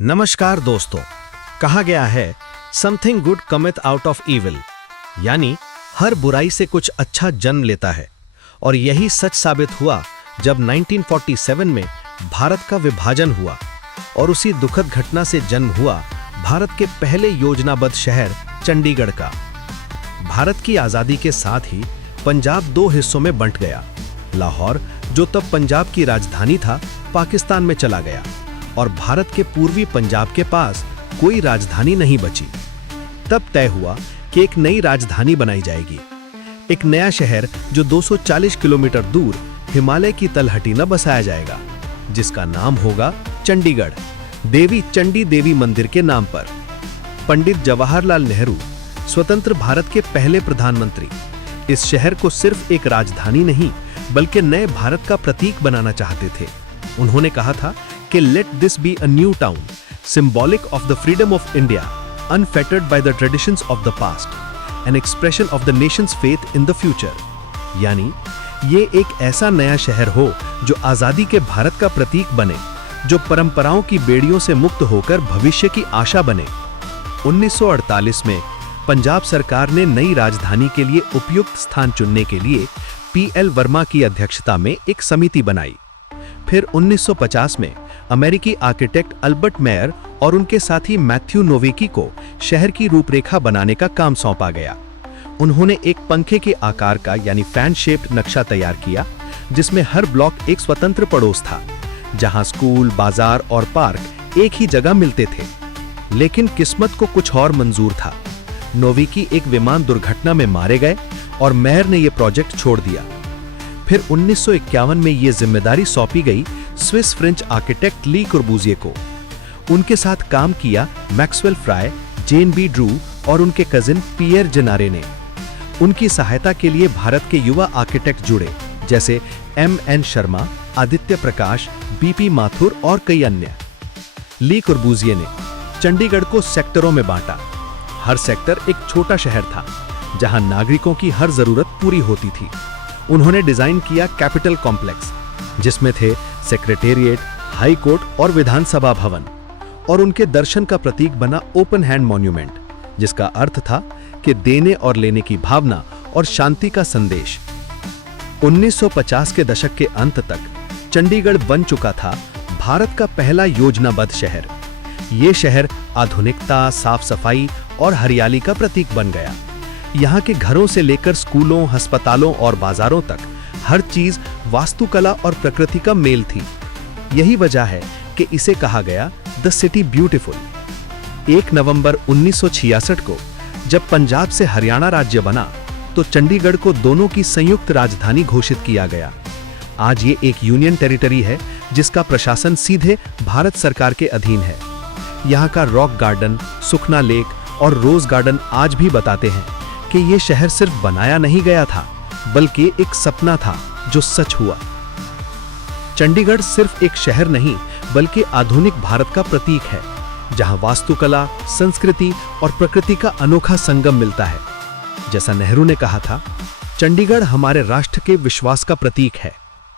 नमस्कार दोस्तों। कहा गया है something good comes out of evil, यानी हर बुराई से कुछ अच्छा जन्म लेता है। और यही सच साबित हुआ जब 1947 में भारत का विभाजन हुआ और उसी दुखद घटना से जन्म हुआ भारत के पहले योजनाबद्ध शहर चंडीगढ़ का। भारत की आज़ादी के साथ ही पंजाब दो हिस्सों में बंट गया। लाहौर, जो तब पंजाब की राजधानी था, पाकिस्तान में चला गया और भारत के पूर्वी पंजाब के पास कोई राजधानी नहीं बची। तब तय हुआ कि एक नई राजधानी बनाई जाएगी, एक नया शहर जो 240 किलोमीटर दूर हिमालय की तलहटी में बसाया जाएगा, जिसका नाम होगा चंडीगढ़, देवी चंडी देवी मंदिर के नाम पर। पंडित जवाहरलाल नेहरू, स्वतंत्र भारत के पहले प्रधानमंत्री, इस शहर को सिर्फ एक राजधानी नहीं बल्कि नए भारत का प्रतीक बनाना चाहते थे। उन्होंने कहा था कि let this be a new town, symbolic of the freedom of India, unfettered by the traditions of the past, an expression of the nation's faith in the future। यानी ये एक ऐसा नया शहर हो जो आजादी के भारत का प्रतीक बने, जो परंपराओं की बेड़ियों से मुक्त होकर भविष्य की आशा बने। 1948 में पंजाब सरकार ने नई राजधानी के लिए उपयुक्त स्थान चुनने के लिए पीएल वर्मा की अध्यक्षता में एक समिति बनाई। फिर 1950 में अमेरिकी आर्किटेक्ट अल्बर्ट मेयर और उनके साथी मैथ्यू नोवेकी को शहर की रूपरेखा बनाने का काम सौंपा गया। उन्होंने एक पंखे के आकार का यानी फैन शेप्ड नक्शा तैयार किया, जिसमें हर ब्लॉक एक स्वतंत्र पड़ोस था, जहां स्कूल, बाजार और पार्क एक ही जगह मिलते थे। लेकिन किस्मत को कुछ और मंजूर था। नोवेकी एक विमान दुर्घटना में मारे गए और मेयर ने यह प्रोजेक्ट छोड़ दिया। फिर 1951 में यह जिम्मेदारी सौंपी गई स्विस फ्रेंच आर्किटेक्ट ली कोर्बुजिए को। उनके साथ काम किया मैक्सवेल फ्राई, जेन बी ड्रू और उनके कजिन पियर जेनारे ने। उनकी सहायता के लिए भारत के युवा आर्किटेक्ट जुड़े, जैसे एम.एन. शर्मा, आदित्य प्रकाश, बी.पी. माथुर और कई अन्य। ली कोर्बुजिए ने चंडीगढ़ को सेक्टरों में बांटा। हर सेक्टर एक छोटा शहर था, जहां नागरिकों की हर जरूरत पूरी होती थी। उन्होंने डिजाइन किया कैपिटल कॉम्प्लेक्स, जिसमें थे सेक्रेटेरिएट, हाई कोर्ट और विधानसभा भवन, और उनके दर्शन का प्रतीक बना ओपन हैंड मॉन्यूमेंट, जिसका अर्थ था कि देने और लेने की भावना और शांति का संदेश। 1950 के दशक के अंत तक चंडीगढ़ बन चुका था भारत का पहला योजनाबद्ध शहर। ये शहर आधुनिकता, साफ सफाई और हरियाली का प्रतीक बन गया। यहाँ के घरों से लेकर स्कूलों, अस्पतालों और बाजारों तक हर चीज वास्तुकला और प्रकृति का मेल थी। यही वजह है कि इसे कहा गया द सिटी ब्यूटीफुल। 1 नवंबर 1966 को जब पंजाब से हरियाणा राज्य बना, तो चंडीगढ़ को दोनों की संयुक्त राजधानी घोषित किया गया। आज ये एक यूनियन टेरिटरी है, जिसका प्रशासन सीधे भारत सरकार के अधीन है। यहाँ का रॉक गार्डन, सुखना लेक और रोज गार्डन आज भी बताते हैं कि ये शहर सिर्फ बनाया नहीं गया था, बल्कि एक सपना था जो सच हुआ। चंडीगढ़ सिर्फ एक शहर नहीं बल्कि आधुनिक भारत का प्रतीक है, जहां वास्तुकला, संस्कृति और प्रकृति का अनोखा संगम मिलता है। जैसा नेहरू ने कहा था, चंडीगढ़ हमारे राष्ट्र के विश्वास का प्रतीक है।